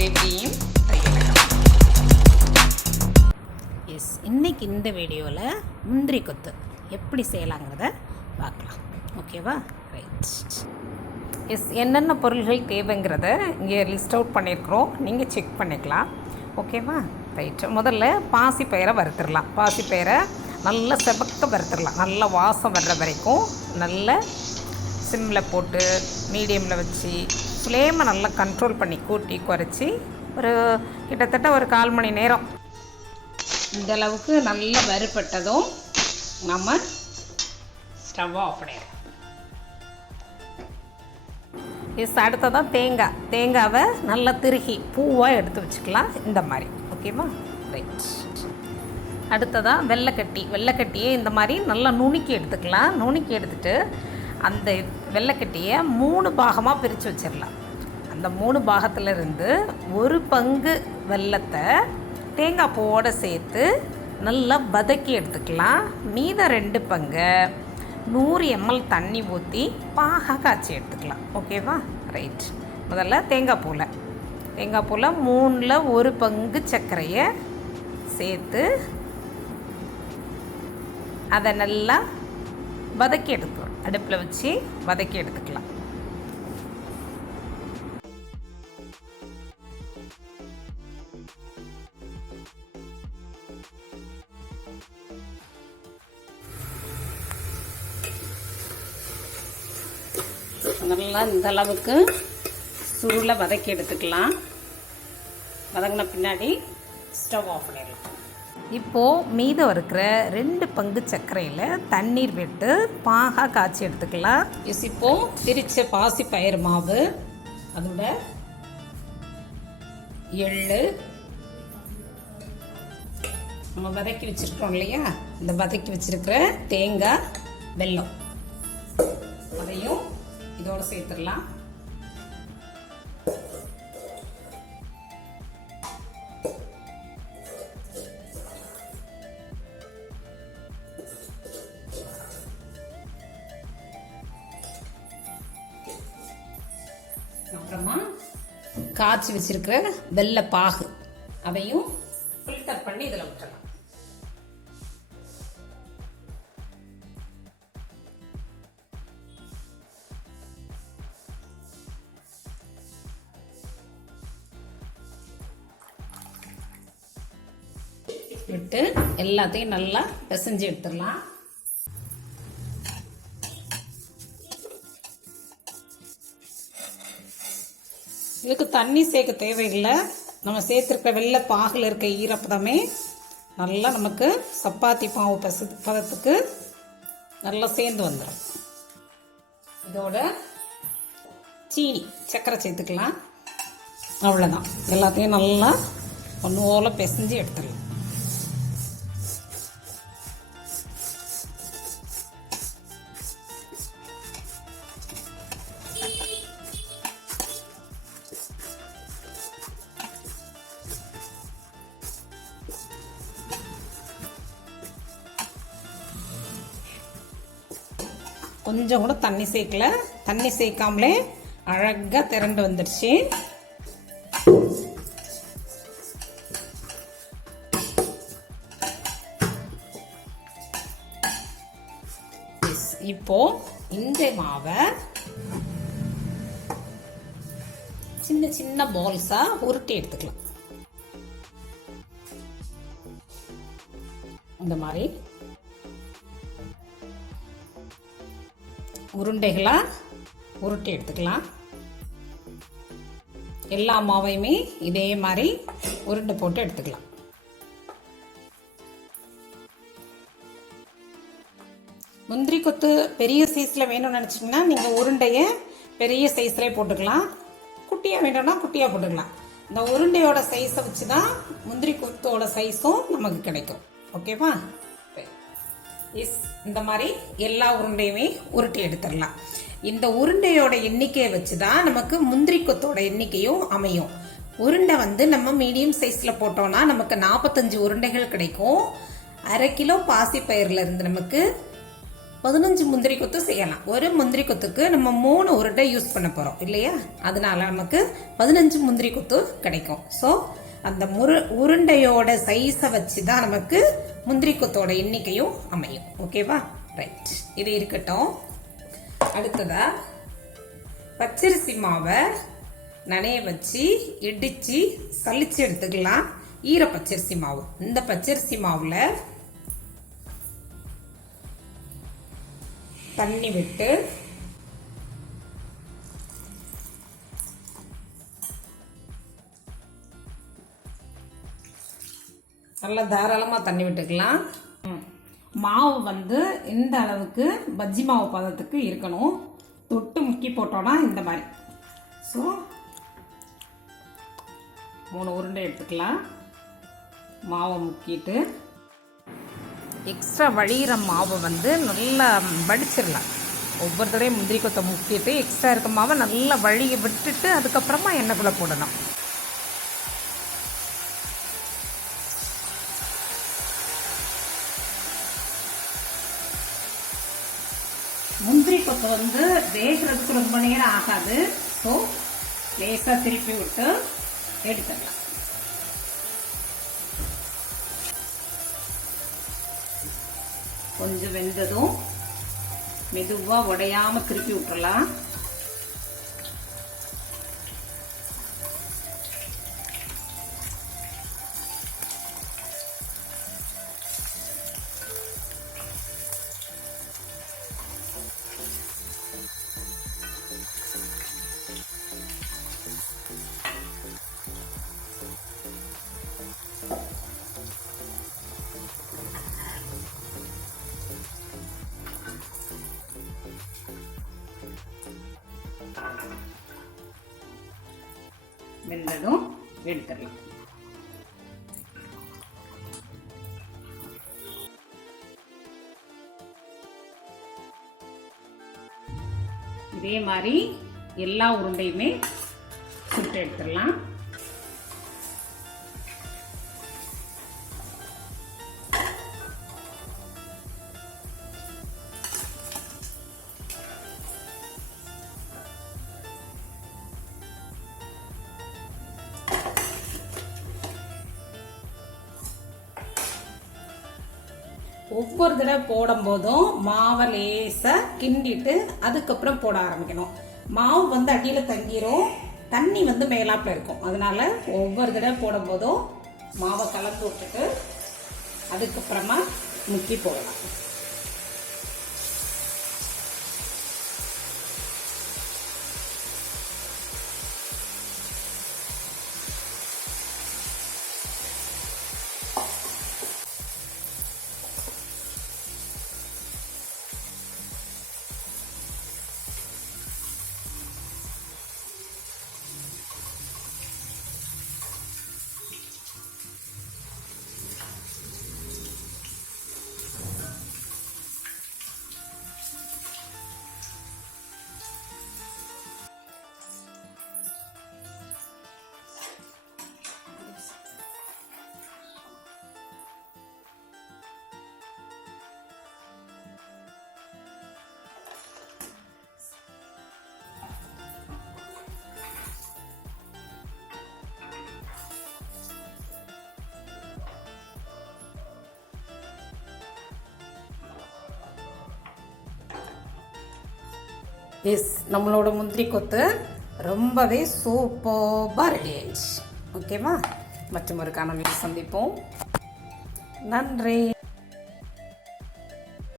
ஜெய்பிரியும் இன்னைக்கு இந்த வீடியோவில் முந்திரி கொத்து எப்படி செய்யலாங்கிறத பார்க்கலாம். ஓகேவா? ரைட். என்னென்ன பொருள்கள் தேவைங்கிறத இங்கே லிஸ்ட் அவுட் பண்ணியிருக்கிறோம், நீங்கள் செக் பண்ணிக்கலாம். ஓகேவா? ரைட். முதல்ல பாசிப்பயிரை வறுத்துடலாம். பாசிப்பயிரை நல்லா செவக்க வறுத்துடலாம். நல்லா வாசம் வர்ற வரைக்கும் நல்ல சிம்மில் போட்டு மீடியமில் வச்சு ஃப்ளேமை நல்லா கண்ட்ரோல் பண்ணி கூட்டி குறைச்சி ஒரு கிட்டத்தட்ட ஒரு 1/4 மணி நேரம் இந்த அளவுக்கு நல்லா வறுபட்டதும் நம்ம ஸ்டவ்வை ஆஃப் பண்ணிடுறோம். அடுத்ததான் தேங்காவை நல்லா திருகி பூவாக எடுத்து வச்சுக்கலாம் இந்த மாதிரி. ஓகேவா? ரைட். அடுத்ததான் வெள்ளைக்கட்டியை இந்த மாதிரி நல்லா நுணுக்கி எடுத்துக்கலாம். நுணுக்கி எடுத்துகிட்டு அந்த வெள்ளைக்கட்டியை 3 பாகமாக பிரித்து வச்சிடலாம். அந்த 3 பாகத்திலிருந்து ஒரு பங்கு வெல்லத்தை தேங்காய் பூவோடு சேர்த்து நல்லா வதக்கி எடுத்துக்கலாம். மீதம் 2 பங்கை 100 ml தண்ணி ஊற்றி பாக காய்ச்சி எடுத்துக்கலாம். ஓகேவா? ரைட். முதல்ல தேங்காய் பூவில் 3ல் 1 பங்கு சர்க்கரையை சேர்த்து அதை நல்லா வதக்கி எடுத்துக்கலாம். அடுப்பில் வச்சு வதக்கி எடுத்துக்கலாம். நல்லா இந்த அளவுக்கு சுருளை வதக்கி எடுத்துக்கலாம். வதங்கின பின்னாடி ஸ்டவ் ஆஃப் பண்ணிடலாம். இப்போது மீதம் இருக்கிற 2 பங்கு சர்க்கரையில் தண்ணீர் விட்டு பாகா காய்ச்சி எடுத்துக்கலாம். இப்போது திரிச்ச பாசி பயிர் மாவு, அதோட எள்ளு, நம்ம வதக்கி வச்சுருக்கோம் இல்லையா, இந்த வதக்கி வச்சுருக்கிற தேங்காய், வெல்லம் அதையும் இதோடு சேர்த்துடலாம். அப்புறமா காய்ச்சி வச்சிருக்கிற வெள்ளை பாகு அதையும் ஃபில்டர் பண்ணி இதில் விட்டுறலாம். விட்டு எல்லாத்தையும் நல்லா பிசைஞ்சு எடுத்துடலாம். இதுக்கு தண்ணி சேர்க்க தேவையில்லை. நம்ம சேர்த்துருக்க வெள்ளை பாகில் இருக்க ஈரப்பதமே நல்லா நமக்கு சப்பாத்தி மாவு பதத்துக்கு நல்லா சேர்ந்து வந்துடும். இதோட சர்க்கரை சேர்த்துக்கலாம். அவ்வளோதான். எல்லாத்தையும் நல்லா ஒன்று போல் பிசைஞ்சு எடுத்துடலாம். கொஞ்சம் கூட தண்ணி சேர்க்கல. தண்ணி சேர்க்காமலே அழகாக திரண்டு வந்துடுச்சு. இப்போ இந்த மாவை சின்ன சின்ன பால்ஸா உருட்டி எடுத்துக்கலாம். இந்த மாதிரி உருண்டைகளா உருட்டி எடுத்துக்கலாம். எல்லா மாவையுமே இதே மாதிரி உருண்டை போட்டு எடுத்துக்கலாம். முந்திரி கொத்து பெரிய சைஸில் வேணும்னு நினச்சிங்கன்னா நீங்கள் உருண்டையை பெரிய சைஸ்லேயே போட்டுக்கலாம். குட்டியாக வேணும்னா குட்டியாக போட்டுக்கலாம். இந்த உருண்டையோட சைஸை வச்சு தான் முந்திரி கொத்தோட சைஸும் நமக்கு கிடைக்கும். ஓகேவா? இந்த மாதிரி எல்லா உருண்டையுமே உருட்டி எடுத்துடலாம். இந்த உருண்டையோட எண்ணிக்கையை வச்சு தான் நமக்கு முந்திரி கொத்தோட எண்ணிக்கையும் அமையும். உருண்டை நம்ம மீடியம் சைஸில் போட்டோம்னா நமக்கு 45 உருண்டைகள் கிடைக்கும். 1/2 கிலோ பாசி பயிரில் இருந்து நமக்கு 15 முந்திரி கொத்து செய்யலாம். ஒரு முந்திரி கொத்துக்கு நம்ம 3 உருண்டை யூஸ் பண்ண போகிறோம் இல்லையா, அதனால நமக்கு 15 முந்திரி கொத்து கிடைக்கும். ஸோ அந்த உருண்டையோட சைஸை வச்சு தான் நமக்கு முந்திரி கொத்தோட எண்ணிக்கையும் அமையும். ஓகேவா? ரைட், இது இருக்கட்டும். அடுத்ததா பச்சரிசி மாவை நனைய வச்சு இடித்து சலிச்சு எடுத்துக்கலாம். ஈர பச்சரிசி மாவு. இந்த பச்சரிசி மாவில் தண்ணி விட்டு நல்லா தாராளமாக தண்ணி விட்டுக்கலாம். மாவு வந்து இந்த அளவுக்கு பஜ்ஜி மாவு பதத்துக்கு இருக்கணும். தொட்டு முக்கி போட்டோன்னா இந்த மாதிரி. ஸோ 3 உருண்டை எடுத்துக்கலாம். மாவை முக்கிட்டு எக்ஸ்ட்ரா வழிகிற மாவை வந்து நல்லா வடிச்சிடலாம். ஒவ்வொரு தடவையும் முந்திரி கொத்தை முக்கிட்டு எக்ஸ்ட்ரா இருக்க மாவை நல்லா வழியை விட்டுட்டு அதுக்கப்புறமா எண்ணெய்க்குள்ளே போடணும். முந்திரி கொத்தை வந்து வேகிறதுக்கு ரொம்ப நேரம் ஆகாது. ஸோ லேசாக திருப்பி விட்டு எடுத்துடலாம். கொஞ்சம் வெந்ததும் மெதுவாக உடையாமல் திருப்பி விட்டுறலாம். வெந்ததும் எடுத்துடலாம். இதே மாதிரி எல்லா உருண்டையுமே சுட்டு எடுத்துடலாம். ஒவ்வொரு தடவை போடும் போதும் மாவை லேசாக கிண்டிட்டு அதுக்கப்புறம் போட ஆரம்பிக்கணும். மாவு வந்து அடியில் தங்கிரும், தண்ணி வந்து மேலாப்பில் இருக்கும். அதனால ஒவ்வொரு தடவை போடும் போதும் மாவை கலந்து விட்டுட்டு அதுக்கப்புறமா முக்கி போடலாம். எஸ், நம்மளோட முந்திரி கொத்து ரொம்பவே சூப்பராக ரெடி ஆயிடுச்சு. ஓகேவா? மற்றும் ஒரு காணொலியில் சந்திப்போம். நன்றி.